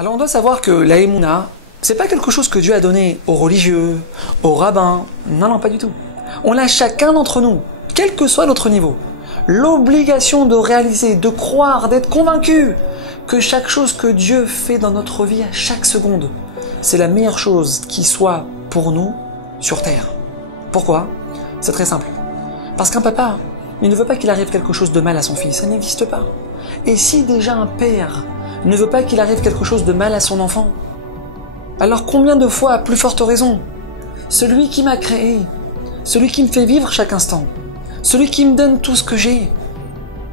Alors on doit savoir que la Emouna, c'est pas quelque chose que Dieu a donné aux religieux, aux rabbins, non, pas du tout. On a chacun d'entre nous, quel que soit notre niveau, l'obligation de réaliser, de croire, d'être convaincu que chaque chose que Dieu fait dans notre vie à chaque seconde, c'est la meilleure chose qui soit pour nous sur Terre. Pourquoi? C'est très simple. Parce qu'un papa, il ne veut pas qu'il arrive quelque chose de mal à son fils, ça n'existe pas. Et si déjà un père ne veut pas qu'il arrive quelque chose de mal à son enfant, alors combien de fois, à plus forte raison, celui qui m'a créé, celui qui me fait vivre chaque instant, celui qui me donne tout ce que j'ai,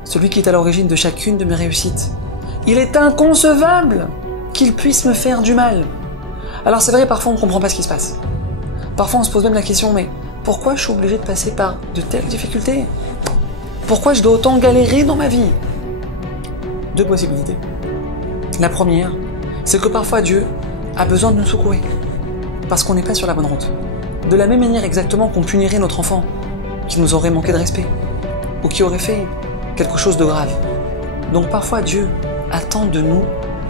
celui qui est à l'origine de chacune de mes réussites, il est inconcevable qu'il puisse me faire du mal. Alors c'est vrai, parfois on ne comprend pas ce qui se passe. Parfois on se pose même la question, mais pourquoi je suis obligé de passer par de telles difficultés? Pourquoi je dois autant galérer dans ma vie? Deux possibilités. La première, c'est que parfois Dieu a besoin de nous secouer, parce qu'on n'est pas sur la bonne route. De la même manière exactement qu'on punirait notre enfant, qui nous aurait manqué de respect, ou qui aurait fait quelque chose de grave. Donc parfois Dieu attend de nous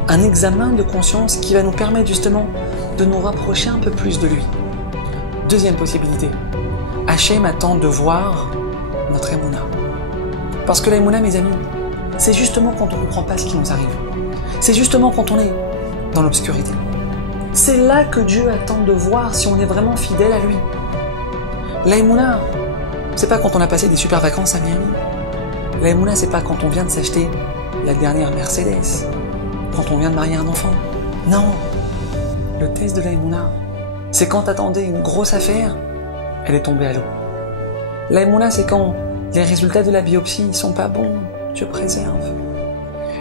un examen de conscience qui va nous permettre justement de nous rapprocher un peu plus de lui. Deuxième possibilité, Hachem attend de voir notre Emouna. Parce que la Emouna, mes amis, c'est justement quand on ne comprend pas ce qui nous arrive. C'est justement quand on est dans l'obscurité. C'est là que Dieu attend de voir si on est vraiment fidèle à lui. La Emouna, c'est pas quand on a passé des super vacances à Miami. La Emouna, c'est pas quand on vient de s'acheter la dernière Mercedes, quand on vient de marier un enfant. Non, le test de la Emouna, c'est quand t'attendais une grosse affaire, elle est tombée à l'eau. La Emouna, c'est quand les résultats de la biopsie sont pas bons, Dieu préserve.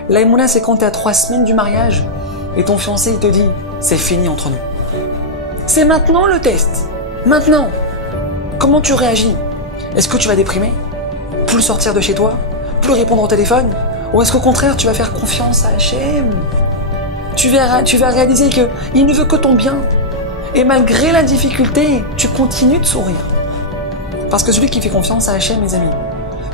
La Emouna, c'est quand t'es à 3 semaines du mariage et ton fiancé il te dit c'est fini entre nous. C'est maintenant le test. Maintenant. Comment tu réagis? Est-ce que tu vas déprimer? Plus sortir de chez toi? Plus répondre au téléphone? Ou est-ce qu'au contraire tu vas faire confiance à Hachem? Tu vas réaliser qu'il ne veut que ton bien. Et malgré la difficulté, tu continues de sourire. Parce que celui qui fait confiance à Hachem, mes amis,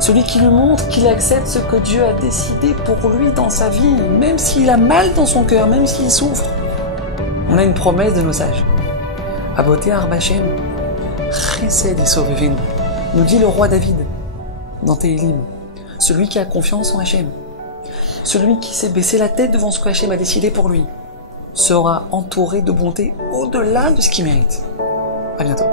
celui qui lui montre qu'il accepte ce que Dieu a décidé pour lui dans sa vie, même s'il a mal dans son cœur, même s'il souffre. On a une promesse de nos sages. Aboté Arba Hashem, Chesed et Sovevenu, nous dit le roi David dans Télim, celui qui a confiance en Hachem, celui qui s'est baissé la tête devant ce que Hachem a décidé pour lui, sera entouré de bonté au-delà de ce qu'il mérite. À bientôt.